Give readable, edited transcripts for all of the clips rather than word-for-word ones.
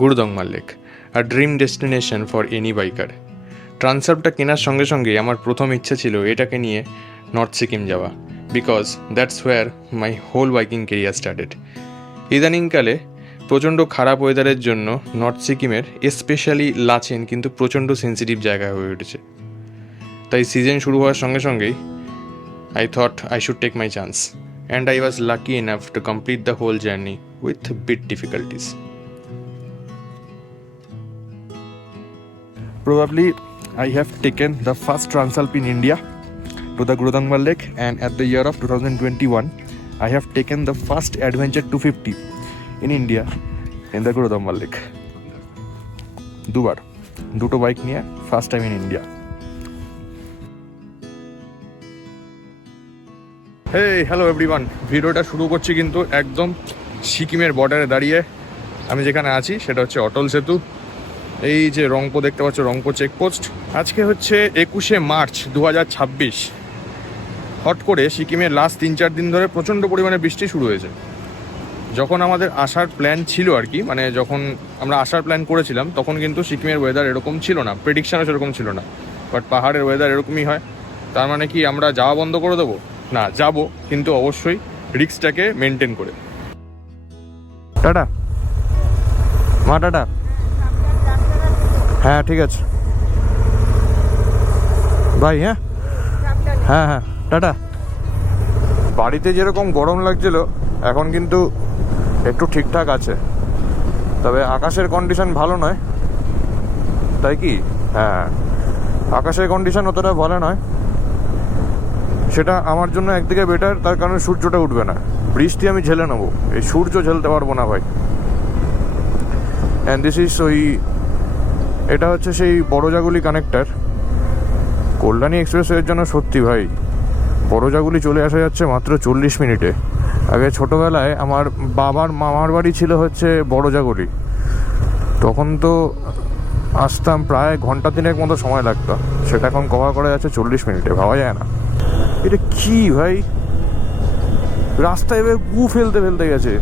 Gurudongmar lake, a dream destination for any biker. ট্রান্সআল্পটা কেনার সঙ্গে সঙ্গে আমার প্রথম ইচ্ছা ছিল এটাকে নিয়ে নর্থ সিকিম যাওয়া, because that's where my whole biking career started. ইদানিংকালে প্রচণ্ড খারাপ ওয়েদারের জন্য নর্থ সিকিমের স্পেশালি লাচেন কিন্তু প্রচণ্ড সেন্সিটিভ জায়গা হয়ে উঠেছে। তাই সিজন শুরু হওয়ার সঙ্গে সঙ্গেই I thought I should take my chance, and I was lucky enough to complete the whole journey with bit difficulties. Probably I have taken the first Transalp in India to the Gurudangmar Lake, and at the year of 2021 I have taken the first Adventure 250 in India in the Gurudangmar Lake. দুটো bike নিয়ে first time in India. Hey hello everyone, ভিডিওটা শুরু করছি কিন্তু একদম সিকিমের বর্ডারে দাঁড়িয়ে। আমি যেখানে আছি সেটা হচ্ছে অটল সেতু। এই যে রংপো দেখতে পাচ্ছ, রংপো চেকপোস্ট। আজকে হচ্ছে 21শে মার্চ 2026। হট করে সিকিমের লাস্ট 3-4 দিন ধরে প্রচণ্ড পরিমাণে বৃষ্টি শুরু হয়েছে। যখন আমাদের আসার প্ল্যান ছিল আর কি, মানে যখন আমরা আসার প্ল্যান করেছিলাম তখন কিন্তু সিকিমের ওয়েদার এরকম ছিল না, প্রেডিকশানও সেরকম ছিল না। বাট পাহাড়ের ওয়েদার এরকমই হয়। তার মানে কি আমরা যাওয়া বন্ধ করে দেবো? না, যাবো, কিন্তু অবশ্যই রিস্কটাকে মেনটেন করে। টাটা মা, টাটা। হ্যাঁ ঠিক আছে ভাই, হ্যাঁ হ্যাঁ হ্যাঁ টাটা। বাড়িতে যেরকম গরম লাগছিল এখন কিন্তু একটু ঠিকঠাক আছে, তবে আকাশের কন্ডিশন ভালো নয়। তাই কি? হ্যাঁ, আকাশের কন্ডিশন অতটা ভালো নয়। সেটা আমার জন্য একদিকে বেটার, তার কারণে সূর্যটা উঠবে না। বৃষ্টি আমি ঝেলে নেবো, এই সূর্য ঝেলতে পারবো না ভাই। অ্যান্ড দিস ইজ এটা হচ্ছে সেই বড়জাগুলি কানেক্টার। কল্যাণী এক্সপ্রেসওয়ের জন্য সত্যি ভাই বড়জাগুলি চলে আসা যাচ্ছে মাত্র 40 মিনিটে। আগে ছোটোবেলায় আমার বাবার মামার বাড়ি ছিল হচ্ছে বড়জাগুলি, তখন তো আসতাম প্রায় ঘন্টা 3 মতো সময় লাগতো। সেটা এখন কভার করা যাচ্ছে 40 মিনিটে, ভাবা যায় না। এটা কি ভাই, রাস্তায় এবার গু ফেলতে ফেলতে গেছে,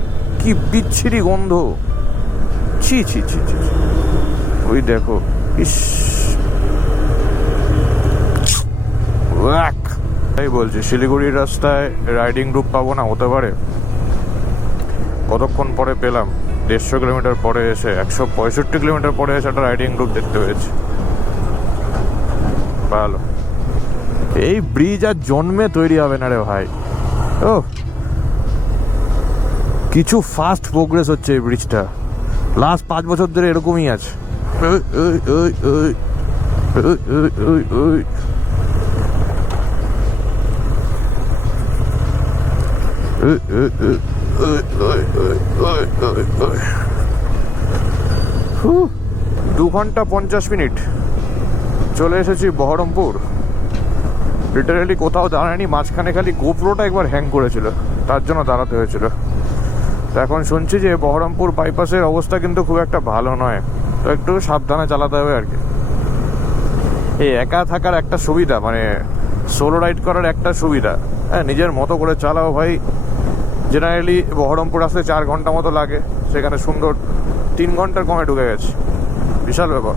কি বিচ্ছিরি গন্ধ, ছি ছি ছি ছি। ওই দেখো, ইস, তাই বলছি শিলিগুড়ির রাস্তায় রাইডিং গ্রুপ পাবো না, হতে পারে। কতক্ষণ পরে পেলাম, 150 কিলোমিটার পরে এসে, 165 কিলোমিটার পরে এসে একটা রাইডিং গ্রুপ দেখতে পেয়েছি। ভালো, এই ব্রিজ আর জন্মে তৈরি হবে না রে ভাই। ও কিছু ফাস্ট প্রোগ্রেস হচ্ছে এই ব্রিজটা, লাস্ট 5 বছর ধরে এরকমই আছে। দু ঘন্টা 50 মিনিট চলে এসেছি বহরমপুর। লিটারালি কোথাও দাঁড়ায়নি, মাঝখানে খালি গোপ্রোটা একবার হ্যাং করেছিল, তার জন্য দাঁড়াতে হয়েছিল। তো এখন শুনছি যে বহরমপুর বাইপাসের অবস্থা কিন্তু খুব একটা ভালো নয়, তো একটু সাবধানে চালাতে হবে আর কি। এই একা থাকার একটা সুবিধা, মানে সোলো রাইড করার একটা সুবিধা, হ্যাঁ, নিজের মতো করে চালাও ভাই। জেনারেলি বহরমপুর আসতে 4 ঘন্টা মতো লাগে, সেখানে সুন্দর 3 ঘন্টার কমে ঢুকে গেছে, বিশাল ব্যাপার।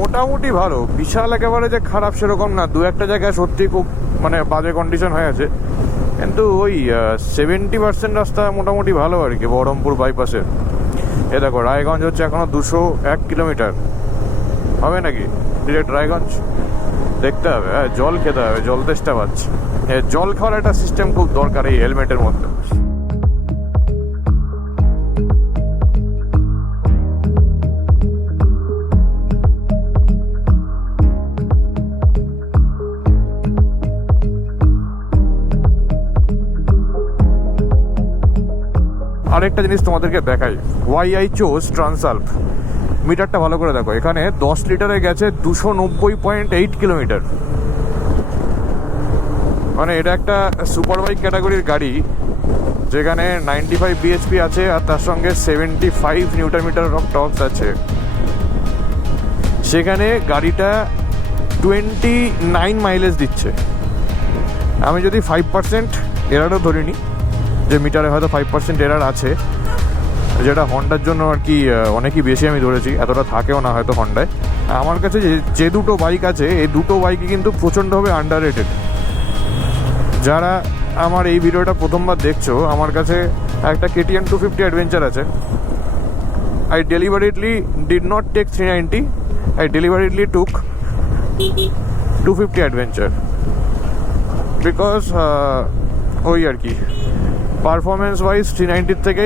মোটামুটি ভালো, বিশাল একেবারে যে খারাপ সেরকম না। 2-1 জায়গায় সত্যি খুব মানে বাজে কন্ডিশন হয়ে আছে, কিন্তু ওই 70% রাস্তা মোটামুটি ভালো আর কি বহরমপুর বাইপাসে। এ দেখো, রায়গঞ্জ হচ্ছে এখনো 201 কিলোমিটার হবে নাকি ডিরেক্ট রায়গঞ্জ, দেখতে হবে। হ্যাঁ, জল খেতে হবে, জল তেষ্টা পাচ্ছে। জল খাওয়ার একটা সিস্টেম খুব দরকার এই হেলমেটের মধ্যে। আরেকটা জিনিস তোমাদেরকে দেখাই, ওয়াই আই চোজ ট্রান্সাল্প। মিটারটা ভালো করে দেখো, এখানে 10 লিটারে গেছে 290.8 কিলোমিটার। মানে এটা একটা সুপার বাইক ক্যাটাগরির গাড়ি, যেখানে 95 bhp আছে আর তার সঙ্গে 75 নিউটন মিটার অফ টর্ক আছে। সেখানে গাড়িটা 29 মাইলেজ দিচ্ছে। আমি যদি 5% এরারও ধরিনি, যে মিটারে হয়তো 5% এরার আছে, যেটা হন্ডার জন্য আর কি অনেকই বেশি আমি ধরেছি, এতটা থাকেও না হয়তো হন্ডায়। আমার কাছে যে দুটো বাইক আছে এই দুটো বাইকই কিন্তু প্রচণ্ডভাবে আন্ডার রেটেড। যারা আমার এই ভিডিওটা প্রথমবার দেখছো, আমার কাছে একটা KTM 250 অ্যাডভেঞ্চার আছে। I deliberately did not take 390, I deliberately took 250 adventure because ওই আর কি পারফরমেন্স ওয়াইজ 390 থেকে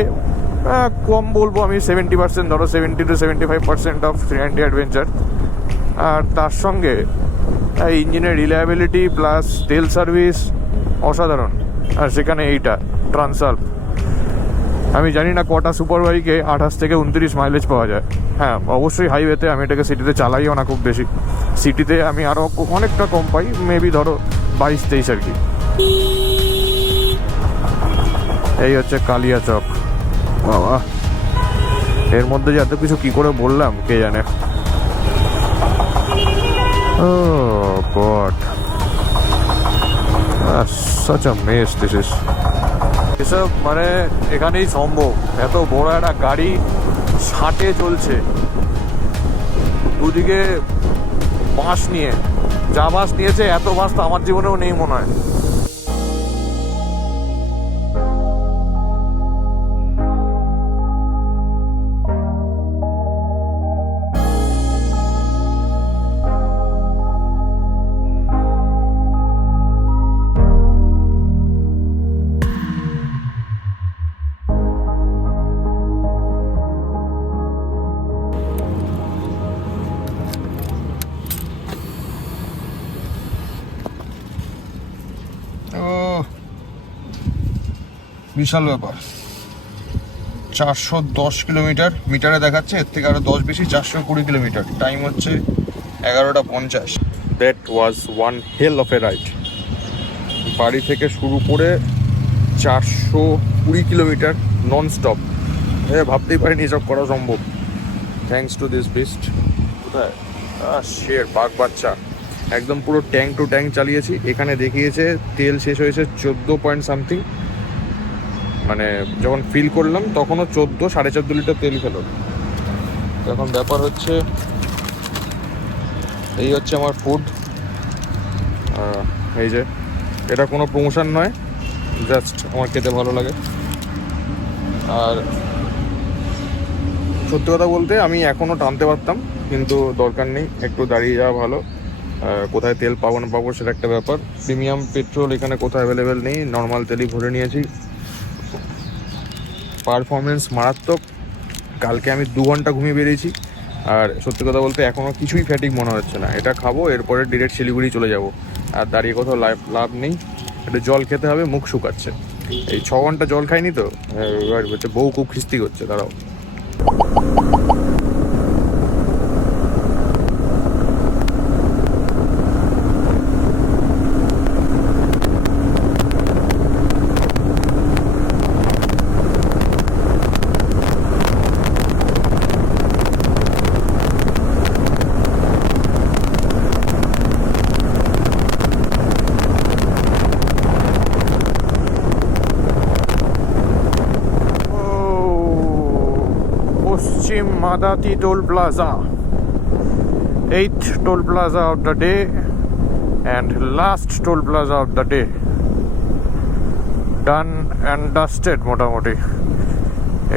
কম বলবো আমি, 70%, ধরো 70 to 75% অফ 390 অ্যাডভেঞ্চার। আর তার সঙ্গে ইঞ্জিনের রিলায়েবিলিটি প্লাস তেল সার্ভিস অসাধারণ। আর সেখানে এইটা ট্রান্সাল্প, আমি জানি না কটা সুপার বাইকে 28 থেকে 29 মাইলেজ পাওয়া যায়। হ্যাঁ অবশ্যই হাইওয়েতে, আমি এটাকে সিটিতে চালাইও না খুব বেশি, সিটিতে আমি আরও অনেকটা কম পাই, মেবি ধরো 22-23 আর কি। এই হচ্ছে কালিয়াচক। বাবা, এর মধ্যে যে এত কিছু কী করে বললাম কে জানে। ও god, such a mess this is. এসব মানে এখানেই সম্ভব, এত বড় একটা গাড়ি 60-এ চলছে, দুদিকে বাঁশ নিয়ে, যা বাঁশ নিয়েছে এত বাঁশ তো আমার জীবনেও নেই মনে হয়। বিশাল ব্যাপার, 410 কিলোমিটার মিটারে দেখাচ্ছে, এর থেকে আরো 10 বেশি, 420 কিলোমিটার। টাইম হচ্ছে 11:50। That was one hell of a ride. বাড়ি থেকে শুরু করে 420 কিলোমিটার নন স্টপ। ভাবতেই পারিনি এসব করা সম্ভব। Thanks to this beast. কোথায় শের, বাঘ বাচ্চা, একদম পুরো ট্যাঙ্ক টু ট্যাঙ্ক চালিয়েছি। এখানে দেখিয়েছে তেল শেষ হয়েছে 14 পয়েন্ট সামথিং, মানে যখন ফিল করলাম তখনও 14-14.5 লিটার তেল খেলো। এখন ব্যাপার হচ্ছে, এই হচ্ছে আমার ফুড। এই যে, এটা কোনো প্রমোশন নয়, জাস্ট আমার খেতে ভালো লাগে। আর সত্যি কথা বলতে আমি এখনও টানতে পারতাম, কিন্তু দরকার নেই, একটু দাঁড়িয়ে যাওয়া ভালো। কোথায় তেল পাবো না পাবো সেটা একটা ব্যাপার। প্রিমিয়াম পেট্রোল এখানে কোথাও অ্যাভেলেবেল নেই, নর্মাল তেলই ভরে নিয়েছি। পারফরমেন্স মারাত্মক। কালকে আমি 2 ঘন্টা ঘুমিয়ে বেরিয়েছি, আর সত্যি কথা বলতে এখনও কিছুই ফ্যাটিক মনে হচ্ছে না। এটা খাবো, এরপরে ডিরেক্ট শিলিগুড়ি চলে যাব। আর দাঁড়িয়ে কোথাও লাভ নেই, একটু জল খেতে হবে, মুখ শুকাচ্ছে। এই 6 ঘন্টা জল খাইনি তো, এবার হচ্ছে বউ খুব খিস্তি করছে, দাঁড়াও। পশ্চিম Madati toll plaza, 8th toll plaza of the day and last toll plaza of the day, done and dusted মোটামুটি।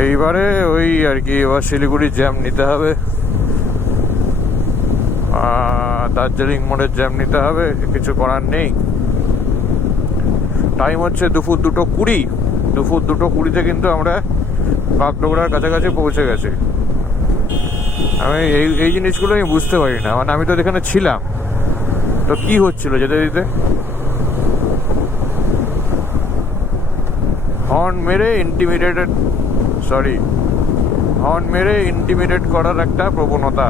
এইবারে ওই আর কি, এবার শিলিগুড়ির জ্যাম নিতে হবে, দার্জিলিং মোড়ের জ্যাম নিতে হবে, কিছু করার নেই। টাইম হচ্ছে দুপুর 2:20। দুপুর 2:20-তে কিন্তু আমরা বাগডোগরার কাছাকাছি পৌঁছে গেছি। আমি এই জিনিসগুলো আমি বুঝতে পারি না, মানে আমি তো এখানে ছিলাম, তো কি হচ্ছিল যেতে দিতে। হর্ন মেরে ইন্টিমিডেট করার একটা প্রবণতা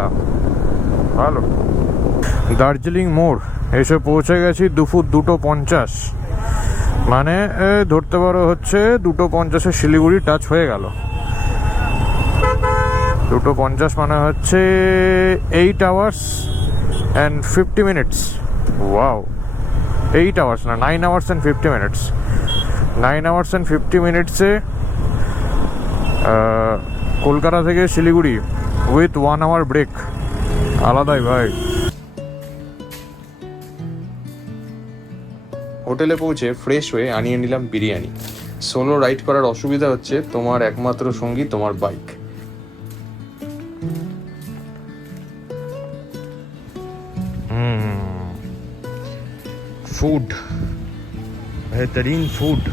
ভালো। দার্জিলিং মোড় এসে পৌঁছে গেছি দুপুর 2:50, মানে ধরতে পারো হচ্ছে 2:50-এ শিলিগুড়ি টাচ হয়ে গেল। 2:50 মানে হচ্ছে 8 hours and 50 minutes। Wow, 8 hours না, 9 hours and 50 minutes। 9 hours and 50 minutes-এ Kolkata থেকে শিলিগুড়ি উইথ 1 hour ব্রেক, আলাদাই ভাই। হোটেলে পৌঁছে ফ্রেশ হয়ে আনিয়ে নিলাম বিরিয়ানি। সোলো রাইড করার অসুবিধা হচ্ছে তোমার একমাত্র সঙ্গী তোমার বাইক। फूड, बेहतरीन फूड।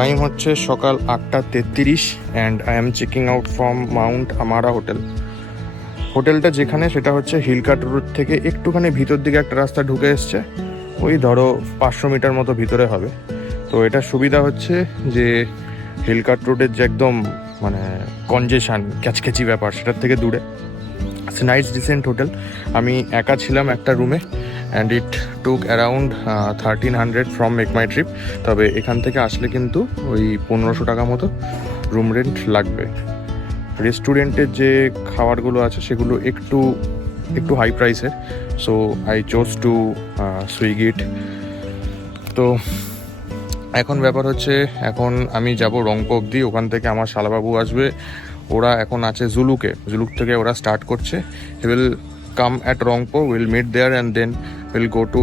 টাইম হচ্ছে সকাল 8:33 and I am checking out from Mount আমারা হোটেল। হোটেলটা যেখানে সেটা হচ্ছে হিলকাট রোড থেকে একটুখানি ভিতর দিকে একটা রাস্তা ঢুকে এসছে, ওই ধরো 500 মিটার মতো ভিতরে হবে। তো এটা সুবিধা হচ্ছে যে হিলকাট রোডের যে একদম মানে কনজেশন ক্যাচক্যাচি ব্যাপার সেটার থেকে দূরে। It's nice decent hotel. আমি একা ছিলাম একটা রুমে and it took around 1300 from MakeMyTrip. তবে এখান থেকে আসলে কিন্তু ওই 1500 টাকা মতো রুম রেন্ট লাগবে। রেস্টুরেন্টের যে খাবারগুলো আছে সেগুলো একটু হাই প্রাইসের, so I chose to Swiggy it. তো এখন ব্যাপার হচ্ছে, এখন আমি যাব রংপো অবধি, ওখান থেকে আমার শালাবাবু আসবে। ওরা এখন আছে জুলুক থেকে ওরা স্টার্ট করছে। He will come at Rangpo, will meet there and then will go to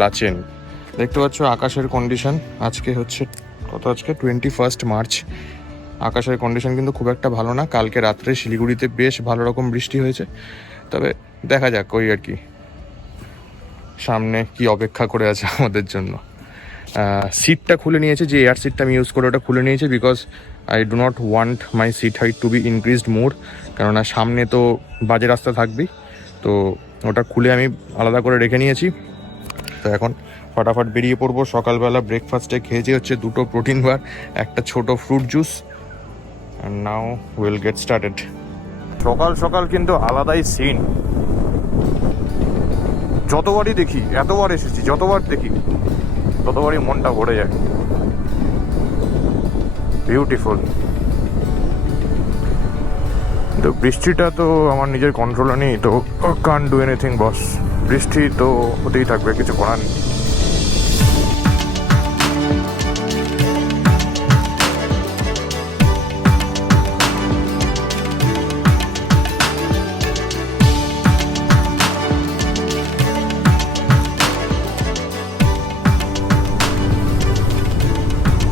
Lachen. দেখতে পাচ্ছ আকাশের কন্ডিশন, আজকে 21 মার্চ। আকাশের কন্ডিশন কিন্তু খুব একটা ভালো না। কালকে রাত্রে শিলিগুড়িতে বেশ ভালো রকম বৃষ্টি হয়েছে, তবে দেখা যাক ওই আর কি সামনে কি অপেক্ষা করে আছে আমাদের জন্য। সিটটা খুলে নিয়েছে, যে এয়ার সিটটা আমি ইউজ করে ওটা খুলে নিয়েছে, because I do not want my seat height to be increased more, কেননা সামনে তো বাজে রাস্তা থাকবেই। তো ওটা খুলে আমি আলাদা করে রেখে নিয়েছি। তো এখন ফটাফট বেরিয়ে পড়বো। সকালবেলা ব্রেকফাস্টে খেয়েছি হচ্ছে 2টো প্রোটিন বার, একটা ছোট fruit juice, and now will get started. সকাল সকাল কিন্তু আলাদাই সিন। যতবারই দেখি, এতবার এসেছি, যতবার দেখি ততবারই মনটা ভরে যায়। বিউটিফুল। তো বৃষ্টিটা তো আমার নিজের কন্ট্রোলে নেই, তো কান্ট ডু এনিথিং বস। বৃষ্টি তো হতেই থাকবে, কিছু করার নেই।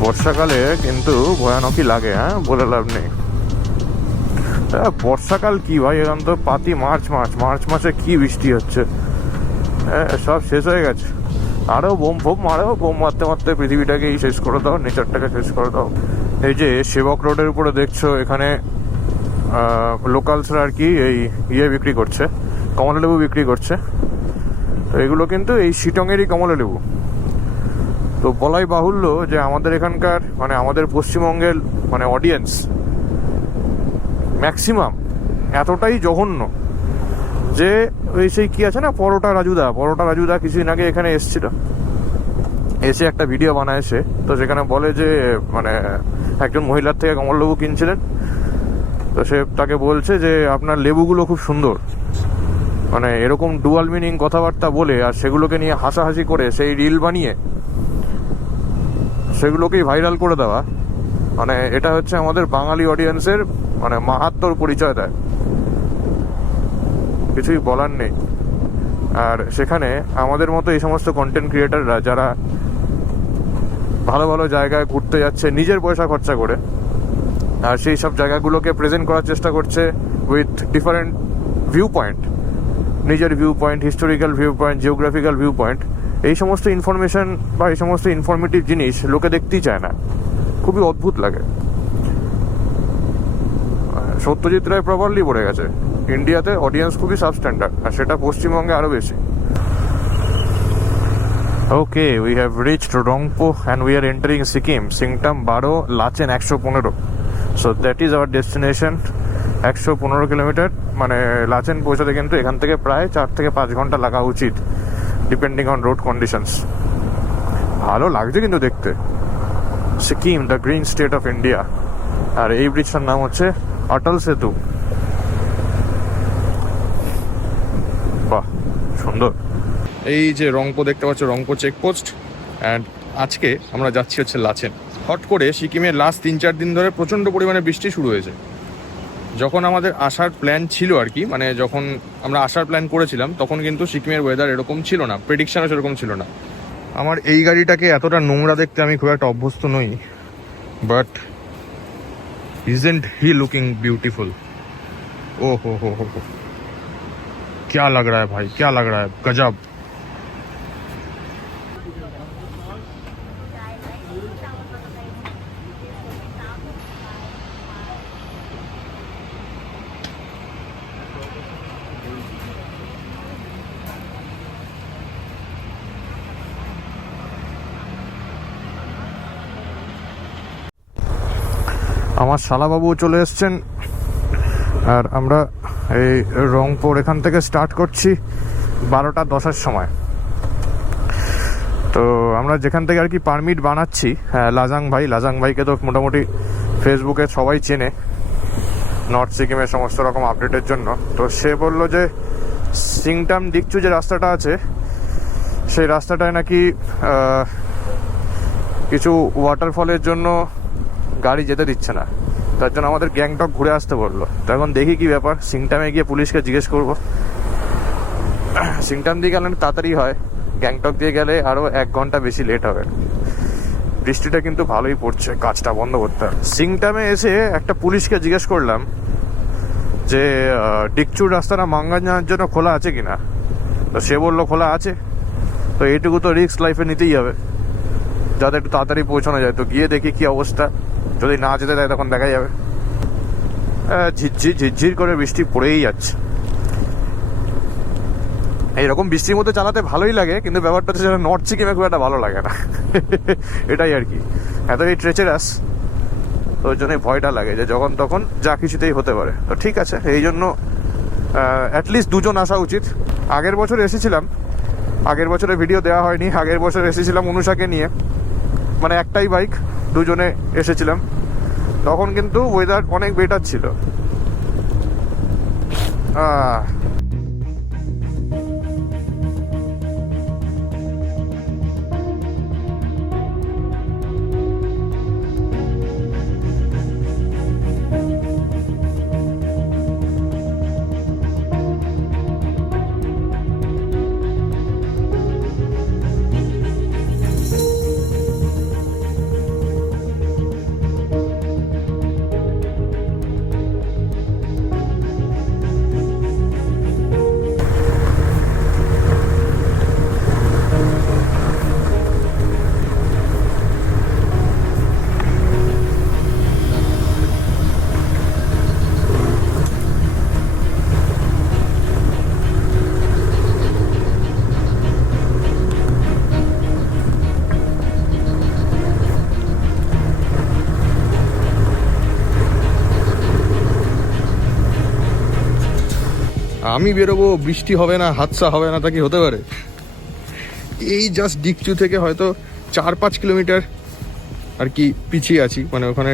বর্ষাকালে কিন্তু ভয়ানকই লাগে, হ্যাঁ, বলে লাভ নেই। বর্ষাকাল কি ভাই, এখন তো পাতি মার্চ মাসে কি বৃষ্টি হচ্ছে, সব শেষ হয়ে গেছে। আরও বোম মারতে পৃথিবীটাকেই শেষ করে দাও, নেচারটাকে শেষ করে দাও। এই যে সেবক রোডের উপরে দেখছো, এখানে লোকালসরা আর কি এই বিক্রি করছে, কমলা লেবু বিক্রি করছে। তো এগুলো কিন্তু এই শিটংয়েরই কমলা লেবু। তো বলাই বাহুল্য যে আমাদের এখানকার মানে আমাদের পশ্চিমবঙ্গের মানে অডিয়েন্স ম্যাক্সিমাম এতটাই জঘন্য যে ওই সেই কি আছে না, পরোটা রাজুদা কিছুদিন আগে এখানে এসে একটা ভিডিও বানায় সে। তো সেখানে বলে যে মানে একজন মহিলার থেকে কমলা লেবু কিনছিলেন, তো সে তাকে বলছে যে আপনার লেবুগুলো খুব সুন্দর, মানে এরকম ডুয়াল মিনিং কথাবার্তা বলে আর সেগুলোকে নিয়ে হাসাহাসি করে সেই রিল বানিয়ে সেগুলোকেই ভাইরাল করে দেওয়া, মানে এটা হচ্ছে আমাদের বাঙালি অডিয়েন্সের মানে মাহাত্ম্যর পরিচয় দেয়। কিছুই বলার নেই। আর সেখানে আমাদের মতো এই সমস্ত কন্টেন্ট ক্রিয়েটাররা যারা ভালো ভালো জায়গায় ঘুরতে যাচ্ছে নিজের পয়সা খরচা করে, আর সেই সব জায়গাগুলোকে প্রেজেন্ট করার চেষ্টা করছে উইথ ডিফারেন্ট ভিউ পয়েন্ট, নিজের view point, historical view point, geographical view point, এই সমস্ত ইনফরমেশন বা এই সমস্ত ইনফরমেটিভ জিনিস লোকে দেখতেই চায় না। খুবই অদ্ভুত লাগে। সত্যজিৎ রায় প্রপারলি পড়ে গেছে, ইন্ডিয়াতে অডিয়েন্স খুবই সাবস্ট্যান্ডার্ড, আর সেটা পশ্চিমবঙ্গে আরও বেশি। Okay, we have reached Rangpo and we are entering Sikkim. Singtam 12, Lachen 115। So that is our destination. 115 kilometre, মানে লাচেন পৌঁছাতে কিন্তু এখান থেকে প্রায় 4 থেকে 5 ঘন্টা লাগা উচিত, ডিপেন্ডিং অন রোড কন্ডিশনস। ভালো লাগছে কিন্তু দেখতে। Sikkim, the green state of India. আর এই ব্রিজটার নাম হচ্ছে অটল সেতু। বাহ, সুন্দর। এই যে রংপো দেখতে পাচ্ছ, রংপো চেকপোস্ট। অ্যান্ড আজকে আমরা যাচ্ছি হচ্ছে লাচেন। হট করে সিকিমের লাস্ট 3-4 দিন ধরে প্রচণ্ড পরিমাণে বৃষ্টি শুরু হয়েছে। যখন আমাদের আসার প্ল্যান ছিল আর কি, মানে যখন আমরা আসার প্ল্যান করেছিলাম, তখন কিন্তু সিকিমের ওয়েদার এরকম ছিল না, প্রেডিকশানও সেরকম ছিল না। আমার এই গাড়িটাকে এতটা নোংরা দেখতে আমি খুব একটা অভ্যস্ত নই, but isn't he looking beautiful? ओ हो, क्या लग रहा है भाई, क्या लग रहा है, गजब। আমার শালাবাবু চলে এসছেন, আর আমরা এই রংপুর এখান থেকে স্টার্ট করছি 12:10 সময়। তো আমরা যেখান থেকে আর কি পারমিট বানাচ্ছি, লাজাং ভাইকে তো মোটামুটি ফেসবুকে সবাই চেনে নর্থ সিকিমের সমস্ত রকম আপডেটের জন্য। তো সে বলল যে সিংটাম ডিকচু যে রাস্তাটা আছে, সেই রাস্তাটায় নাকি কিছু ওয়াটারফলের জন্য গাড়ি যেতে দিচ্ছে না, তার জন্য আমাদের গ্যাংটক ঘুরে আসতে বললো। তো এখন দেখি কি ব্যাপার, সিংটামে গিয়ে পুলিশকে জিজ্ঞেস করবো। সিংটাম দিয়ে গেলে তাড়াতাড়ি হয়, গ্যাংটক দিয়ে গেলে আরও 1 ঘন্টা বেশি লেট হবে। বৃষ্টিটা কিন্তু ভালোই পড়ছে, কাজটা বন্ধ করতে হবে। সিংটামে এসে একটা পুলিশকে জিজ্ঞেস করলাম যে ডিকচুর রাস্তাটা মাঙ্গান যাওয়ার জন্য খোলা আছে কিনা। তো সে বললো খোলা আছে। তো এইটুকু তো রিস্ক লাইফে নিতেই হবে, যাতে একটু তাড়াতাড়ি পৌঁছানো যায়। তো গিয়ে দেখি কি অবস্থা, যদি না যেতে দেয় তখন দেখা যাবে। ঝিরঝির করে বৃষ্টি পড়েই যাচ্ছে। এইরকম বৃষ্টির মধ্যে চালাতে ভালোই লাগে, কিন্তু ব্যাপারটা হচ্ছে যেন নর্থ সিকিমে খুব একটা ভালো লাগে না। এটাই আর কি, এতটাই ট্রেচারাস, তো ওই জন্যই ভয়টা লাগে যে যখন তখন যা কিছুতেই হতে পারে। তো ঠিক আছে, এই জন্য অ্যাটলিস্ট 2 জন আসা উচিত। আগের বছর এসেছিলাম, আগের বছরে ভিডিও দেওয়া হয়নি, আগের বছর এসেছিলাম অনুষাকে নিয়ে, মানে একটাই বাইক, 2 জনে এসেছিলাম। তখন কিন্তু ওয়েদার অনেক বেটার ছিল। আমি বেরোবো, বৃষ্টি হবে না, হাদসা হবে না, তা কি হতে পারে? এই জাস্ট ডিকচু থেকে হয়তো 4-5 কিলোমিটার আর কি পিছিয়ে আছি, মানে ওখানে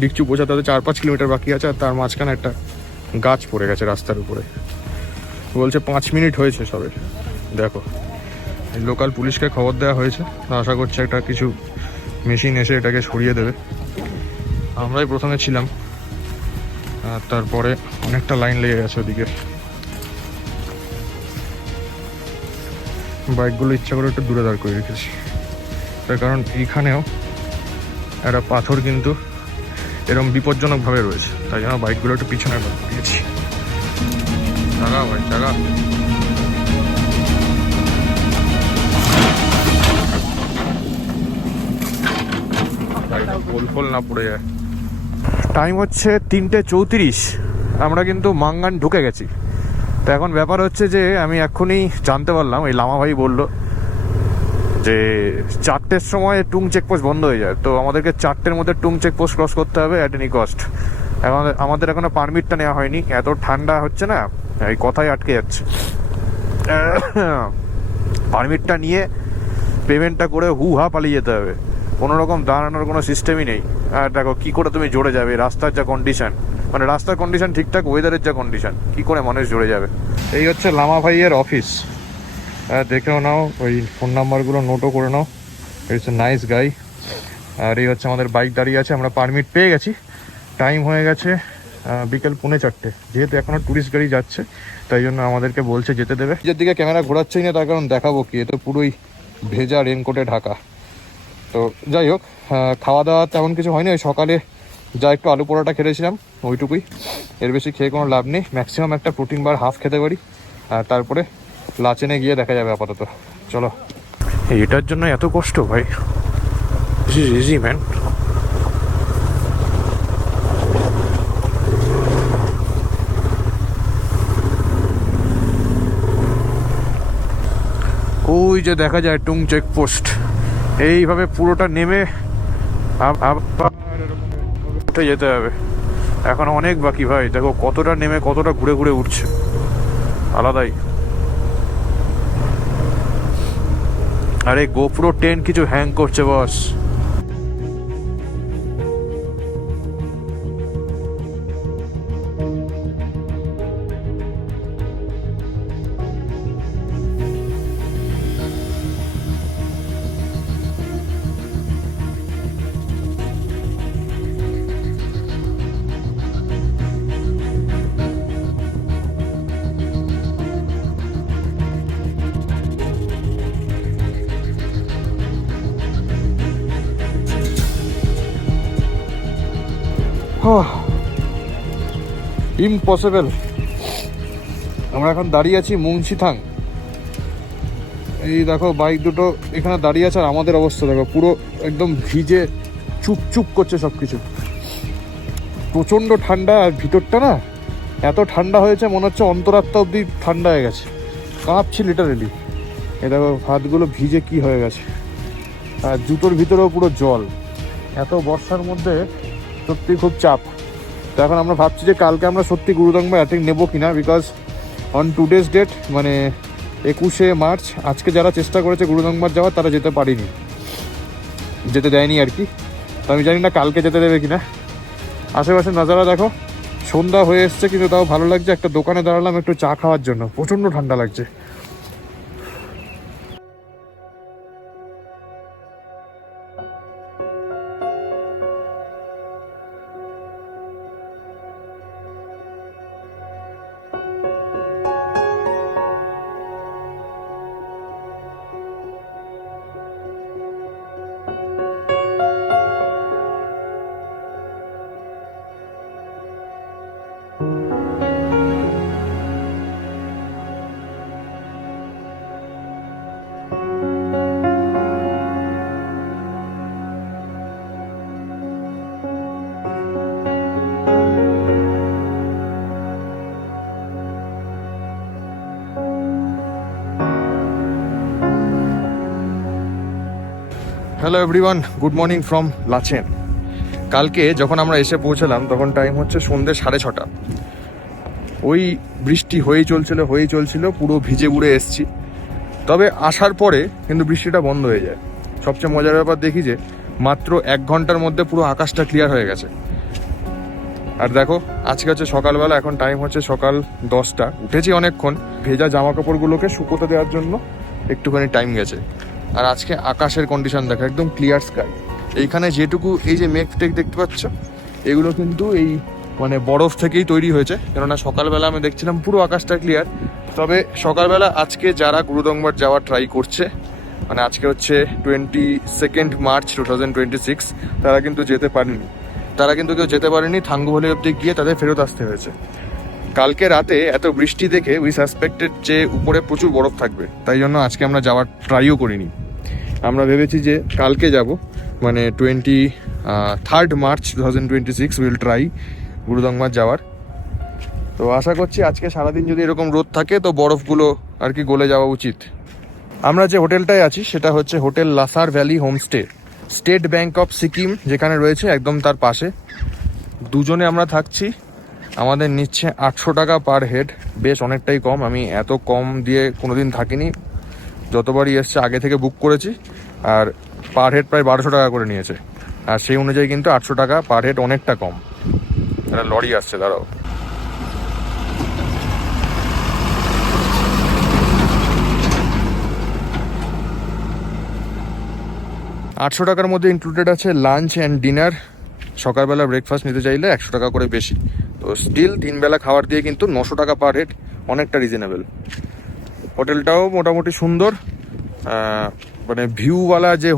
ডিকচু পৌঁছাতে হয়তো 4-5 কিলোমিটার বাকি আছে। আর তার মাঝখানে একটা গাছ পড়ে গেছে রাস্তার উপরে, বলছে 5 মিনিট হয়েছে সবে। দেখো, লোকাল পুলিশকে খবর দেওয়া হয়েছে, আশা করছে একটা কিছু মেশিন এসে এটাকে সরিয়ে দেবে। আমরাই প্রথমে ছিলাম, আর তারপরে অনেকটা লাইন লেগে গেছে ওদিকে। বাইকগুলো ইচ্ছা করে একটু দূরে দাঁড় করে রেখেছি, তার কারণ এইখানেও একটা পাথর কিন্তু এরকম বিপজ্জনকভাবে রয়েছে, তাই জন্য বাইকগুলো একটু পিছনে দাঁড় করিয়েছি। জাগা ভাই, জাগা। পোল ফোল না পড়ে যায়। টাইম হচ্ছে 3:34, আমরা কিন্তু মাঙ্গান ঢুকে গেছি। তো এখন ব্যাপার হচ্ছে যে আমি এক্ষুনি জানতে পারলাম, এই লামা ভাই বললো যে 4টের সময় টুং চেকপোস্ট বন্ধ হয়ে যায়। তো আমাদেরকে 4টের মধ্যে টুং চেকপোস্ট ক্রস করতে হবে অ্যাট এনি কস্ট। আমাদের এখনো পারমিটটা নেওয়া হয়নি, এত ঠান্ডা হচ্ছে না, এই কথাই আটকে যাচ্ছে। পারমিটটা নিয়ে পেমেন্টটা করে হা পালিয়ে যেতে হবে, কোনো রকম দাঁড়ানোর কোনো সিস্টেমই নেই। আর দেখো কী করে তুমি জোরে যাবে, রাস্তার যা কন্ডিশন, মানে রাস্তার কন্ডিশন ঠিকঠাক, ওয়েদারের যা কন্ডিশন, কী করে মানুষ জোরে যাবে। এই হচ্ছে লামা ভাইয়ের অফিস, দেখেও নাও, ওই ফোন নাম্বারগুলো নোটও করে নাও। It's a nice guy. আর এই হচ্ছে আমাদের বাইক দাঁড়িয়ে আছে, আমরা পারমিট পেয়ে গেছি। টাইম হয়ে গেছে বিকেল 3:45। যেহেতু এখনও ট্যুরিস্ট গাড়ি যাচ্ছে তাই জন্য আমাদেরকে বলছে যেতে দেবে। নিজের দিকে ক্যামেরা ঘোরাচ্ছেই না, তার কারণ দেখাবো কি, এ তো পুরোই ভেজা রেনকোটে ঢাকা। তো যাই হোক, খাওয়া দাওয়া তেমন কিছু হয়নি, ওই সকালে যা একটু আলু পোড়াটা খেয়েছিলাম ওইটুকুই, এর বেশি খেয়ে কোনো লাভ নেই। ম্যাক্সিমাম একটা প্রোটিন বার হাফ খেতে পারি, আর তারপরে লাচেনে গিয়ে দেখা যাবে আপাতত। চলো। এটার জন্য এত কষ্ট ভাই, দিস ইজ ইজি ম্যান। ওই যে দেখা যায় টুং চেকপোস্ট, এইভাবে পুরোটা নেমে উঠে যেতে হবে। এখন অনেক বাকি ভাই, দেখো কতটা নেমে কতটা ঘুরে ঘুরে উঠছে, আলাদাই। আরে গোপ্রো 10 কিছু হ্যাং করছে বস। ইম্পসিবল। আমরা এখন দাঁড়িয়ে আছি মুন্সিথাং। এই দেখো বাইক দুটো এখানে দাঁড়িয়ে আছে, আর আমাদের অবস্থা দেখো, পুরো একদম ভিজে চুপচুপ করছে সব কিছু। প্রচণ্ড ঠান্ডা, আর ভিতরটা না এত ঠান্ডা হয়েছে মনে হচ্ছে অন্তরাত্মা অবধি ঠান্ডা হয়ে গেছে, কাঁপছি লিটারেলি। এ দেখো হাতগুলো ভিজে কি হয়ে গেছে, আর জুতোর ভিতরেও পুরো জল। এত বর্ষার মধ্যে সত্যি খুব চাপ। তো এখন আমরা ভাবছি যে কালকে আমরা সত্যি গুরুদংবা অ্যাটেক নেবো কিনা, বিকজ অন টুডেজ ডেট মানে 21শে মার্চ, আজকে যারা চেষ্টা করেছে গুরুদংবার যাওয়ার তারা যেতে পারিনি, যেতে দেয়নি আর কি। তো আমি জানি না কালকে যেতে দেবে কিনা। আশেপাশে নাজারা দেখো, সন্ধ্যা হয়ে এসছে কিন্তু তাও ভালো লাগছে। একটা দোকানে দাঁড়ালাম একটু চা খাওয়ার জন্য, প্রচণ্ড ঠান্ডা লাগছে। Hello everyone, good morning from Lachen. কালকে যখন আমরা এসে পৌঁছালাম তখন টাইম হচ্ছে সন্ধ্যে 6:30। ওই বৃষ্টি হয়েই চলছিল, পুরো ভিজে উড়ে এসছি। তবে আসার পরে কিন্তু বৃষ্টিটা বন্ধ হয়ে যায়। সবচেয়ে মজার ব্যাপার দেখি যে মাত্র 1 ঘন্টার মধ্যে পুরো আকাশটা ক্লিয়ার হয়ে গেছে। আর দেখো আজকে হচ্ছে সকালবেলা, এখন টাইম হচ্ছে সকাল 10টা। উঠেছি অনেকক্ষণ, ভেজা জামা কাপড়গুলোকে শুকোতে দেওয়ার জন্য একটুখানি টাইম গেছে। আর আজকে আকাশের কন্ডিশন দেখো, একদম ক্লিয়ার স্কাই। এইখানে যেটুকু এই যে মেঘ টেক দেখতে পাচ্ছ, এগুলো কিন্তু এই মানে বরফ থেকেই তৈরি হয়েছে। কেননা সকালবেলা আমি দেখছিলাম পুরো আকাশটা ক্লিয়ার। তবে সকালবেলা আজকে যারা গুরুদংবার যাওয়া ট্রাই করছে, মানে আজকে হচ্ছে 22 মার্চ 2026, তারা কিন্তু যেতে পারেনি। কেউ যেতে পারেনি, থাঙ্গুভ্যালি অব্দি গিয়ে তাদের ফেরত আসতে হয়েছে। কালকে রাতে এত বৃষ্টি দেখে উই সাসপেক্টেড যে উপরে প্রচুর বরফ থাকবে, তাই জন্য আজকে আমরা যাওয়ার ট্রাইও করিনি। আমরা ভেবেছি যে কালকে যাব, মানে 23 মার্চ 2026 উইল ট্রাই গুরুদংবার যাওয়ার। তো আশা করছি আজকে সারাদিন যদি এরকম রোদ থাকে তো বরফগুলো আর কি গলে যাওয়া উচিত। আমরা যে হোটেলটায় আছি সেটা হচ্ছে hotel Lasar valley homestay, state bank of Sikkim যেখানে রয়েছে একদম তার পাশে। দুজনে আমরা থাকছি, আমাদের নিচ্ছে 800 টাকা পার হেড, বেশ অনেকটাই কম। আমি এত কম দিয়ে কোনোদিন থাকিনি, যতবারই এসছে আগে থেকে বুক করেছি, আর পার হেড প্রায় 1200 টাকা করে নিয়েছে। আর সেই অনুযায়ী কিন্তু 800 টাকা পার হেড অনেকটা কম। একটা লরি আসছে, দাঁড়াও। আটশো টাকার মধ্যে ইনক্লুডেড আছে লাঞ্চ অ্যান্ড ডিনার। সকালবেলা ব্রেকফাস্ট নিতে চাইলে 100 টাকা করে বেশি। তো স্টিল 3 বেলা খাবার দিয়ে কিন্তু 900 টাকা পার হেড, অনেকটা রিজনেবল। হোটেলটাও মোটামুটি সুন্দর, মানে ভিউওয়ালা যে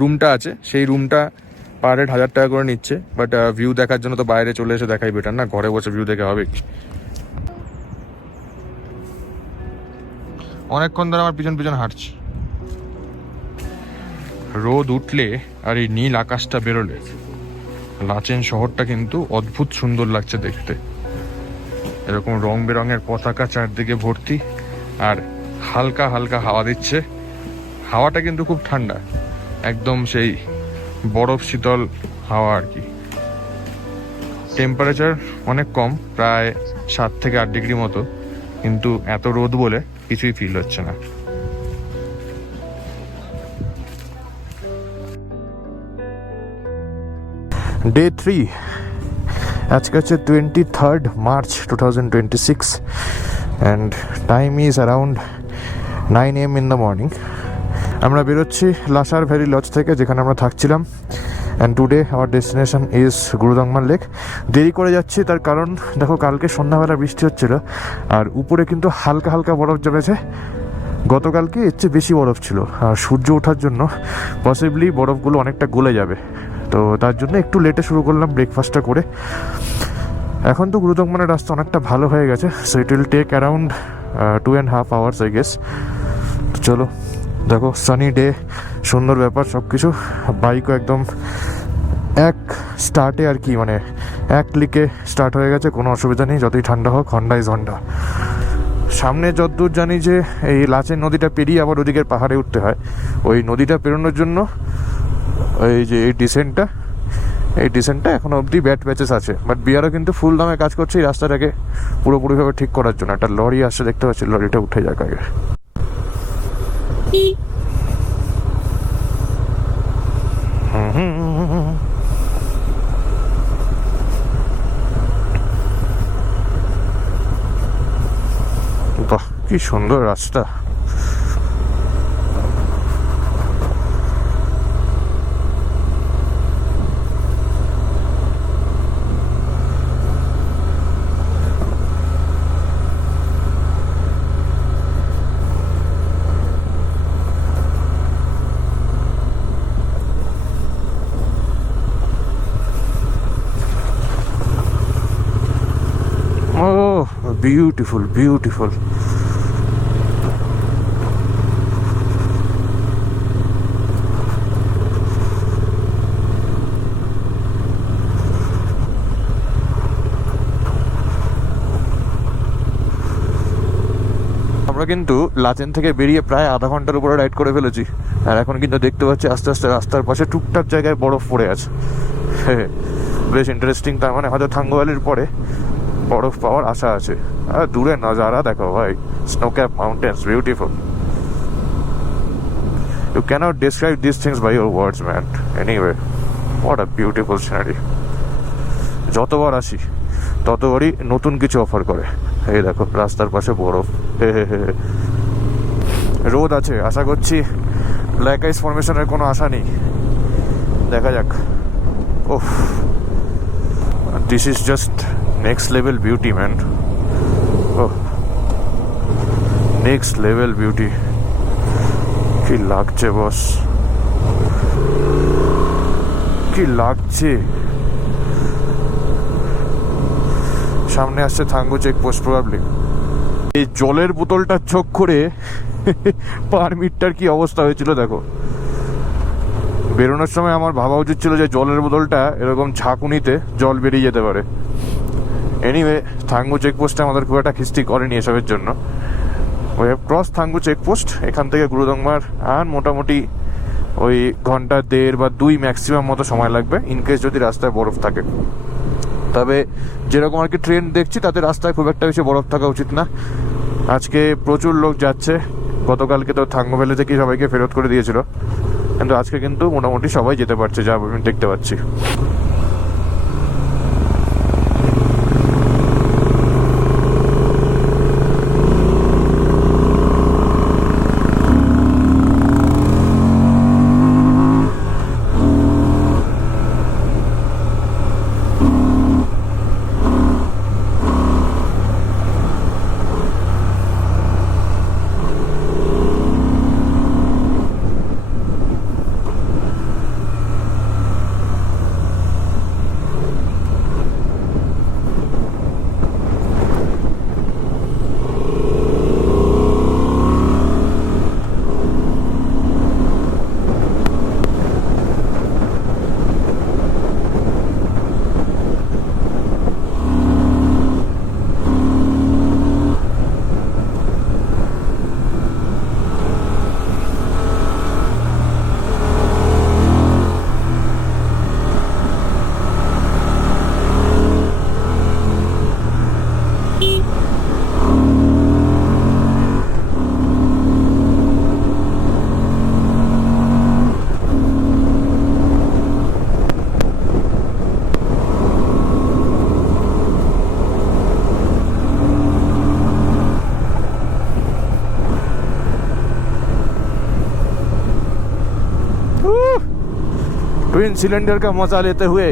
রুমটা আছে সেই রুমটা পার হেড 1000 টাকা করে নিচ্ছে। বাট ভিউ দেখার জন্য তো বাইরে চলে এসে দেখাই বেটার না, ঘরে বসে ভিউ দেখে হবে। অনেকক্ষণ ধরে আমার পিছন পিছন হাঁটছি। রোদ উঠলে আর এই নীল আকাশটা বেরোলে লাচেন শহরটা কিন্তু অদ্ভুত সুন্দর লাগছে দেখতে। এরকম রং বেরঙের পতাকা চারদিকে ভর্তি, আর হালকা হালকা হাওয়া দিচ্ছে। হাওয়াটা কিন্তু খুব ঠান্ডা, একদম সেই বরফ শীতল হাওয়া আর কি। টেম্পারেচার অনেক কম, প্রায় 7 থেকে 8 ডিগ্রি মতো, কিন্তু এত রোদ বলে কিছুই ফিল হচ্ছে না। ডে 3, আজকে হচ্ছে 23rd March 2026 and time is around 9 AM in the morning. আমরা বেরোচ্ছি লাসার ভ্যালি লজ থেকে, যেখানে আমরা থাকছিলাম। And today our destination is Gurudongmar lake. দেরি করে যাচ্ছি তার কারণ দেখো, কালকে সন্ধ্যাবেলা বৃষ্টি হচ্ছিল, আর উপরে কিন্তু হালকা হালকা বরফ জমেছে। গতকালকে এর চেয়ে বেশি বরফ ছিল, আর সূর্য ওঠার জন্য পসিবলি বরফগুলো অনেকটা গলে যাবে। তো তার জন্য একটু লেটে শুরু করলাম ব্রেকফাস্টটা করে। এখন তো গুরুদংমানের রাস্তা অনেকটা ভালো হয়ে গেছে, so it will take around 2.5 hours I guess. তো চলো, দেখো সানি ডে, সুন্দর ব্যাপার সব কিছু। বাইকও একদম এক স্টার্টে আর কি, মানে এক ক্লিকে স্টার্ট হয়ে গেছে, কোনো অসুবিধা নেই। যতই ঠান্ডা হোক, হন্ডা ইজ হন্ডা। সামনে যতদূর জানি যে এই লাচেন নদীটা পেরিয়ে আবার ওদিকের পাহাড়ে উঠতে হয়। ওই নদীটা পেরোনোর জন্য এই যে এই ডিসেন্টটা এখনো অবধি ব্যাড প্যাচেস আছে, বাট বিয়ারও কিন্তু ফুল দামে কাজ করছে এই রাস্তাটাকে পুরোপুরিভাবে ঠিক করার জন্য। একটা লরি আসছে, দেখতে পাচ্ছি, লরিটা উঠে যাক আগে। বাহ, কি সুন্দর রাস্তা। Beautiful beautiful. আমরা কিন্তু লাচেন থেকে বেরিয়ে প্রায় আধা ঘন্টার উপরে রাইড করে ফেলেছি, আর এখন কিন্তু দেখতে পাচ্ছি আস্তে আস্তে রাস্তার পাশে টুকটাক জায়গায় বরফ পড়ে আছে। বেশ ইন্টারেস্টিং। তার মানে হয়তো থাঙ্গো ভ্যালির পরে বরফ পাওয়ার আশা আছে। আর দূরে নজারা দেখো ভাই, snow cap mountains, beautiful. You cannot describe these things by your words, man. Anyway, what a beautiful scenery. যতবার আসি ততবারই নতুন কিছু অফার করে। এই দেখো রাস্তার পাশে বরফ, রোদ আছে। আশা করছি ব্ল্যাক আইস ফরমেশনের কোনো আশা নেই, দেখা যাক। Oh, this is just next level beauty, man. Oh, next level beauty. কি লাগছে বস, কি লাগছে। সামনে আসছে থাঙ্গু চেকপোস্ট প্রবাবলি। এই জলের বোতলটা চোখ করে পারমিটটার কি অবস্থা হয়েছিল দেখো। বেরোনোর সময় আমার ভাবা উচিত ছিল যে জলের বোতলটা এরকম ঝাঁকুনিতে জল বেরিয়ে যেতে পারে। এনিওয়ে, থাঙ্গু চেকপোস্টে আমাদের খুব একটা খিস্তি করেনি এসবের জন্য। ওই হ্যাভ ক্রস থাঙ্গু চেকপোস্ট। এখান থেকে গুরুদংমার আর মোটামুটি ওই ঘন্টা 1.5 বা 2 ম্যাক্সিমাম মতো সময় লাগবে, ইনকেস যদি রাস্তায় বরফ থাকে। তবে যেরকম আর কি ট্রেন দেখছি তাতে রাস্তায় খুব একটা বেশি বরফ থাকা উচিত না। আজকে প্রচুর লোক যাচ্ছে, গতকালকে তো থাঙ্গু ভ্যালি থেকে সবাইকে ফেরত করে দিয়েছিল, কিন্তু আজকে কিন্তু মোটামুটি সবাই যেতে পারছে, যা আমি দেখতে পাচ্ছি। ट्विन सिलेंडर का मजा लेते हुए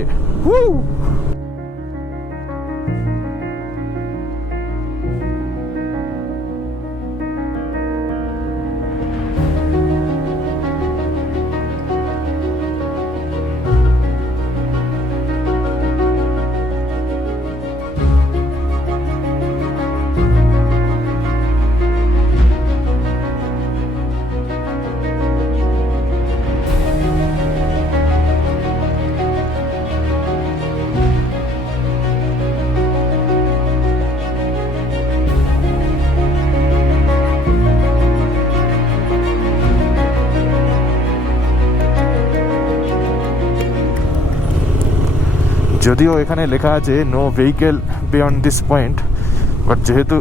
যদিও এখানে লেখা আছে no vehicle beyond this point, but যেহেতু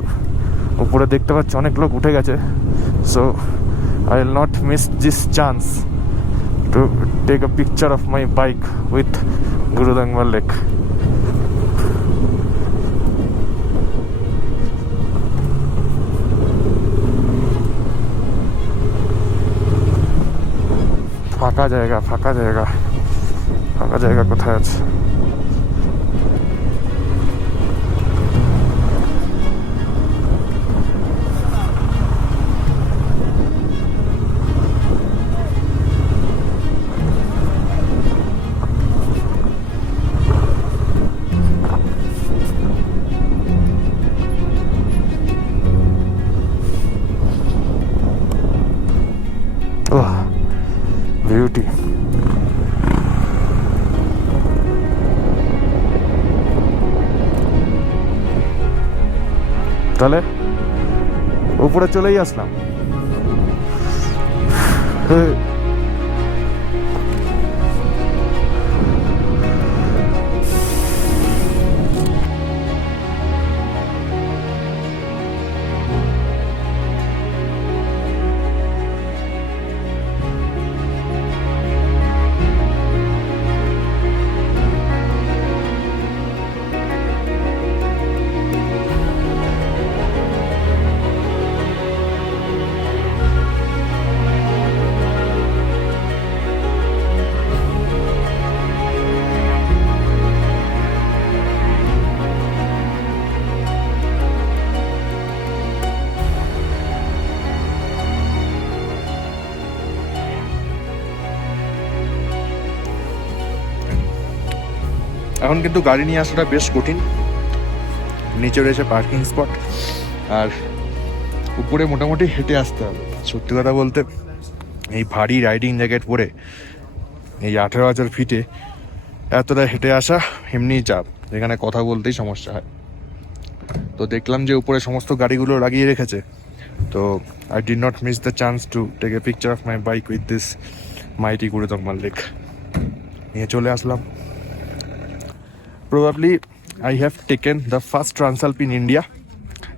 উপরে দেখতে পাচ্ছি অনেক লোক উঠে গেছে, so I will not miss this chance to take a picture of my bike with Gurudongmar lake. ফাঁকা জায়গা, ফাঁকা জায়গা, ফাঁকা জায়গা কোথায় আছে? বিউটি। তাহলে উপরে চলেই আসলাম। এখন কিন্তু গাড়ি নিয়ে আসাটা বেশ কঠিন। নিচে রয়েছে পার্কিং স্পট, আর উপরে মোটামুটি হেঁটে আসতে হবে। সত্যি কথা বলতে এই ভারী রাইডিং জ্যাকেট পরে এই 18,000 ফিটে এতটা হেঁটে আসা এমনিই চাপ, এখানে কথা বলতেই সমস্যা হয়। তো দেখলাম যে উপরে সমস্ত গাড়িগুলো লাগিয়ে রেখেছে, তো I did not miss the chance to take a picture of my bike with this mighty Gurudongmar lake. নিয়ে চলে আসলাম। Probably I have taken the first Transalp in India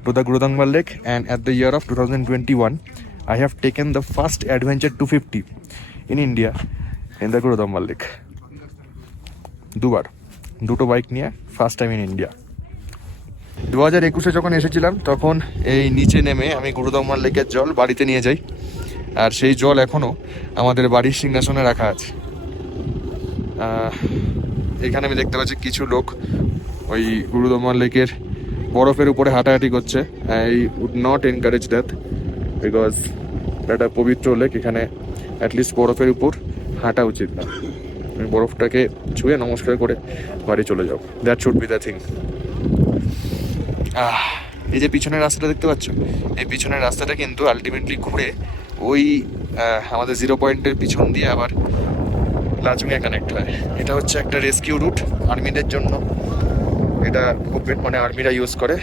to the Gurudangbar Lake, and at the year of 2021 I have taken the first Adventure 250 in India in the Gurudangbar Lake. দুটো bike নিয়ে first time in India. 2021-এ যখন এসেছিলাম তখন এই নিচে নেমে আমি গুরুদম্বার লেকের জল বাড়িতে নিয়ে যাই, আর সেই জল এখনও আমাদের বাড়ির সিংহাসনে রাখা আছে। এখানে আমি দেখতে পাচ্ছি কিছু লোক ওই গুরুদম্বার লেকের বরফের উপরে হাঁটাহাঁটি করছে। I would not encourage that, because একটা পবিত্র লেক, এখানে অ্যাটলিস্ট বরফের উপর হাঁটা উচিত না। তুমি বরফটাকে ছুঁয়ে নমস্কার করে বাড়ি চলে যাও, that should be the thing. এই যে পিছনের রাস্তাটা দেখতে পাচ্ছ, এই পিছনের রাস্তাটা কিন্তু আলটিমেটলি ঘুরে ওই আমাদের 0 পয়েন্টের পিছন দিয়ে আবার লাচুংয়ে কানেক্ট হয়। এটা হচ্ছে একটা রেস্কিউ রুট আর্মিদের জন্য, এটা ওপেন, মানে আর্মিরা ইউজ করে,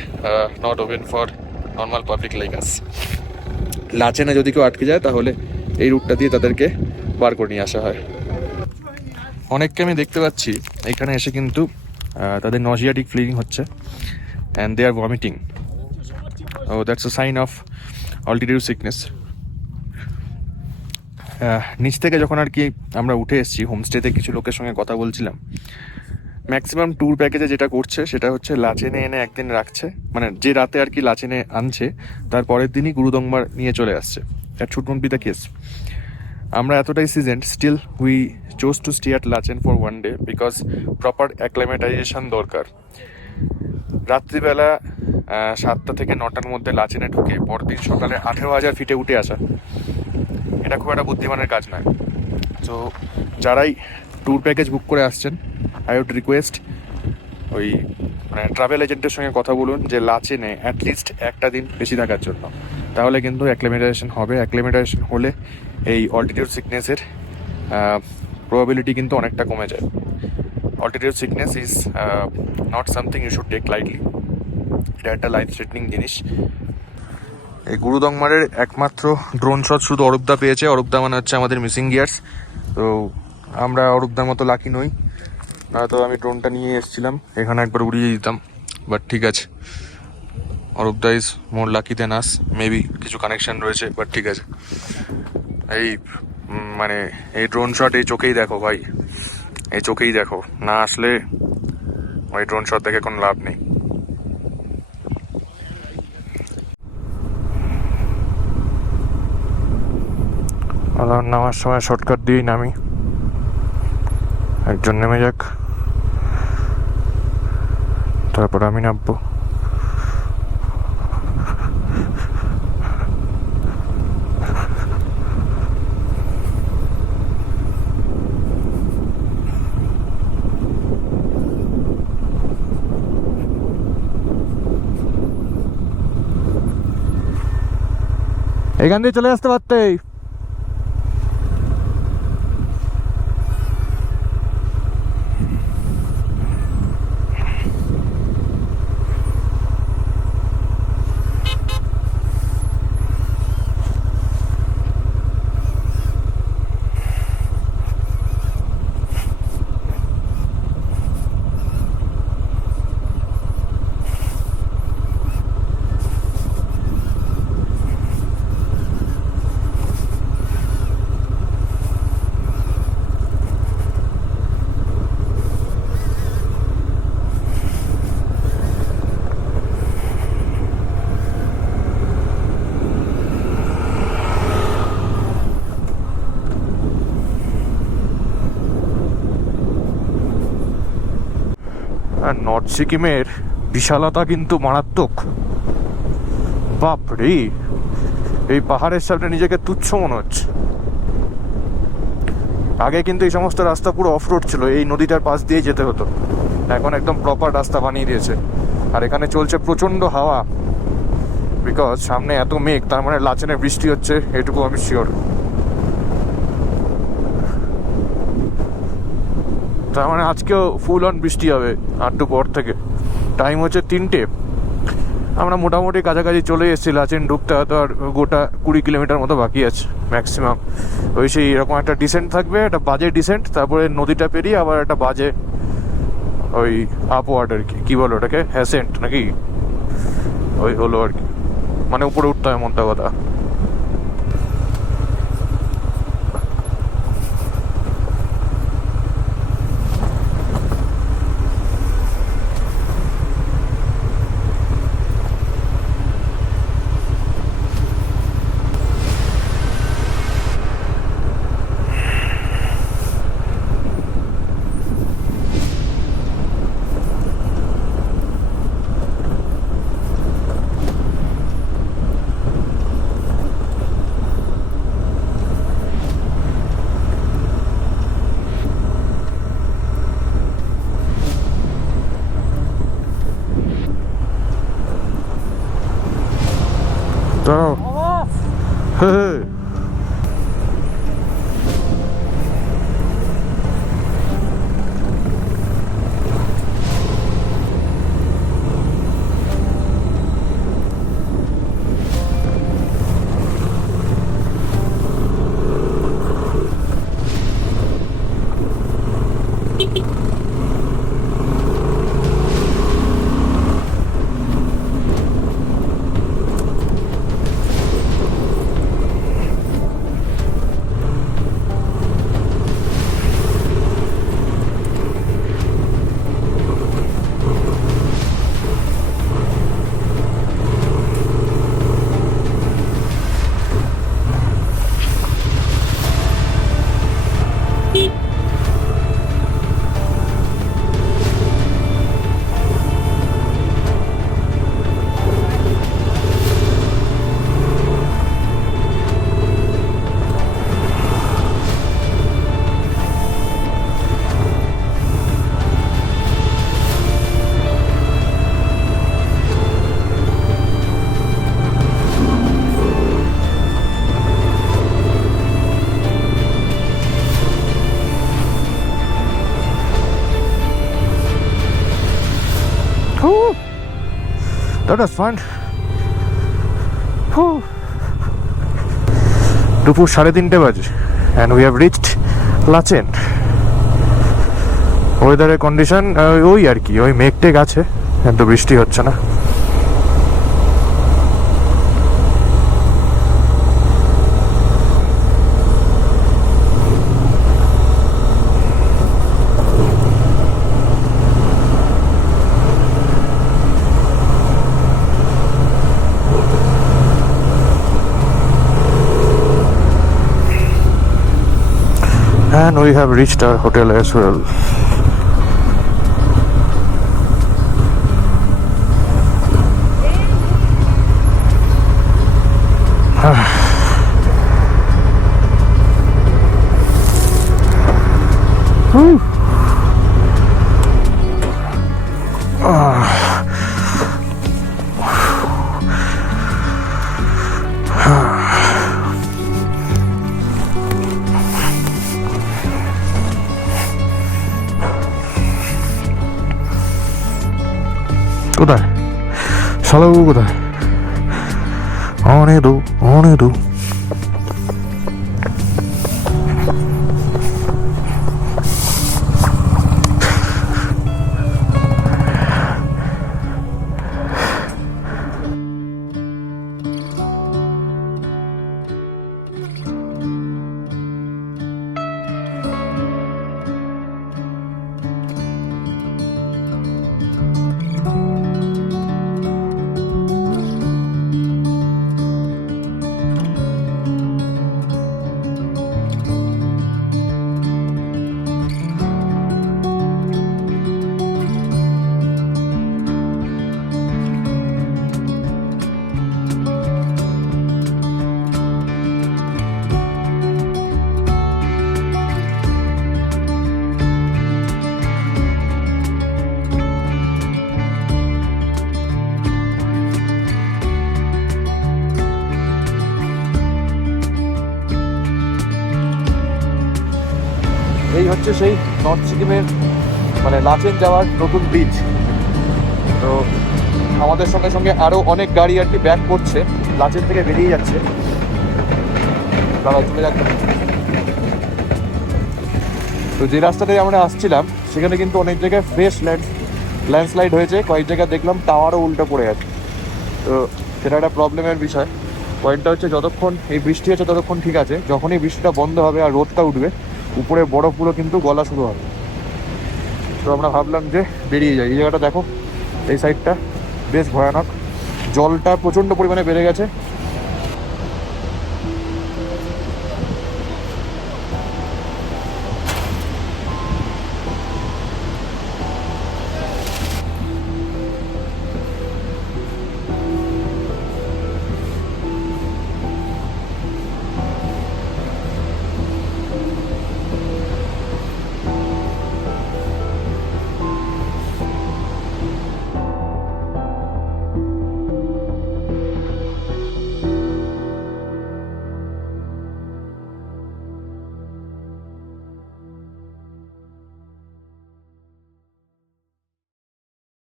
not open for normal public like us. লাচেনে যদি কেউ আটকে যায় তাহলে এই রুটটা দিয়ে তাদেরকে বার করে নিয়ে আসা হয়। অনেককে আমি দেখতে পাচ্ছি এখানে এসে কিন্তু তাদের নজিয়াটিক ফিলিং হচ্ছে, and they are vomiting. Oh that's a sign of altitude sickness. নিচ থেকে যখন আর কি আমরা উঠে এসেছি, হোমস্টেতে কিছু লোকের সঙ্গে কথা বলছিলাম। ম্যাক্সিমাম ট্যুর প্যাকেজে যেটা করছে সেটা হচ্ছে লাচেনে এনে একদিন রাখছে, মানে যে রাতে আর কি লাচেনে আনছে তার পরের দিনই গুরুদম্বার নিয়ে চলে আসছে। That should not be the case. আমরা এতটাই সিজেন্ট, still we chose to stay at Lachen for 1 day, because proper acclimatisation দরকার। রাত্রিবেলা 7টা থেকে 9টার মধ্যে লাচেনে ঢুকে পরদিন সকালে 18,000 ফিটে উঠে আসা, এটা খুব একটা বুদ্ধিমানের কাজ নয়। তো যারাই ট্যুর প্যাকেজ বুক করে আসছেন, আই উড রিকোয়েস্ট ওই মানে ট্রাভেল এজেন্টের সঙ্গে কথা বলুন যে লাচেনে অ্যাটলিস্ট একটা দিন বেশি থাকার জন্য, তাহলে কিন্তু অ্যাক্লিমেটাইজেশন হবে। অ্যাক্লিমেটাইজেশন হলে এই অল্টিটিউড সিকনেসের প্রবাবিলিটি কিন্তু অনেকটা কমে যায়। Altitude sickness is not something you should take lightly, এটা একটা লাইফ থ্রেটনিং জিনিস। এই গুরুদংমারের একমাত্র ড্রোন শট শুধু অরূপদা পেয়েছে। অরূপদা মানে হচ্ছে আমাদের মিসিং গিয়ার্স। তো আমরা অরূপদার মতো লাকি নই, না তো আমি ড্রোনটা নিয়ে এসেছিলাম, এখানে একবার উড়িয়ে দিতাম। বাট ঠিক আছে, অরূপদা is more lucky than us, maybe কিছু কানেকশন রয়েছে, বাট ঠিক আছে। এই মানে এই ড্রোন শট এই চোখেই দেখো ভাই, এই চোখেই দেখো, না আসলে ওই ড্রোন শট দেখে কোনো লাভ নেই। নামার সময় শর্টকাট দিয়েই নামি, একজন নেমে যাক তারপর আমি নামবো। এখান দিয়ে চলে আসতে পারতে। আর নর্থ সিকিমের বিশালতা কিন্তু মারাত্মক। বাপরে, এই পাহাড়ের সামনে নিজেকে তুচ্ছ মনে হচ্ছে। আগে কিন্তু এই সমস্ত রাস্তা পুরো অফ রোড ছিল, এই নদীটার পাশ দিয়ে যেতে হতো। এখন একদম প্রপার রাস্তা বানিয়ে দিয়েছে। আর এখানে চলছে প্রচণ্ড হাওয়া, বিকজ সামনে এত মেঘ, তার মানে লাচেনে বৃষ্টি হচ্ছে, এটুকু আমি শিওর। তার মানে আজকেও ফুল অন বৃষ্টি হবে আটটু পর থেকে। টাইম হচ্ছে 3টে, আমরা মোটামুটি কাছাকাছি চলে এসেছি। লাচেন ঢুকতে হয়তো আর গোটা 20 কিলোমিটার মতো বাকি আছে ম্যাক্সিমাম। ওই সেই এরকম একটা ডিসেন্ট থাকবে, একটা বাজে ডিসেন্ট, তারপরে নদীটা পেরিয়ে আবার একটা বাজে ওই আপওয়ার্ড আর কি, কী বলো ওটাকে, হ্যাসেন্ট নাকি, ওই হলো আর কি, মানে উপরে উঠতে হয় মনটা কথা। দাঁড়াও, হ্যাঁ that was fun. দুপুর 3:30 বাজে and we have reached Lachen. ওয়েদারের কন্ডিশন ওই আর কি, ওই মেঘটেক আছে কিন্তু বৃষ্টি হচ্ছে না। And we have reached our hotel as well. কোথায় শালাবু, কোথায়? অনেদু অনেদু এই হচ্ছে সেই নর্থ সিকিমের মানে লাচেন যাওয়ার নতুন ব্রিজ। তো আমাদের সঙ্গে সঙ্গে আরও অনেক গাড়ি আর কি ব্যাক করছে, লাচের থেকে বেরিয়ে যাচ্ছে। দাঁড়াও, চলে যাচ্ছে। তো যে রাস্তাটায় আমরা আসছিলাম সেখানে কিন্তু অনেক জায়গায় ফ্রেশ ল্যান্ডস্লাইড হয়েছে, কয়েক জায়গায় দেখলাম টাওয়ারও উল্টো পড়ে আছে। তো সেটা একটা প্রবলেমের বিষয়। পয়েন্টটা হচ্ছে যতক্ষণ এই বৃষ্টি আছে ততক্ষণ ঠিক আছে, যখনই বৃষ্টিটা বন্ধ হবে আর রোদটা উঠবে উপরে বরফগুলো কিন্তু গলা শুরু হবে। তো আমরা ভাবলাম যে বেরিয়ে যাই। এই জায়গাটা দেখো, এই সাইডটা বেশ ভয়ানক, জলটা প্রচণ্ড পরিমাণে বেড়ে গেছে।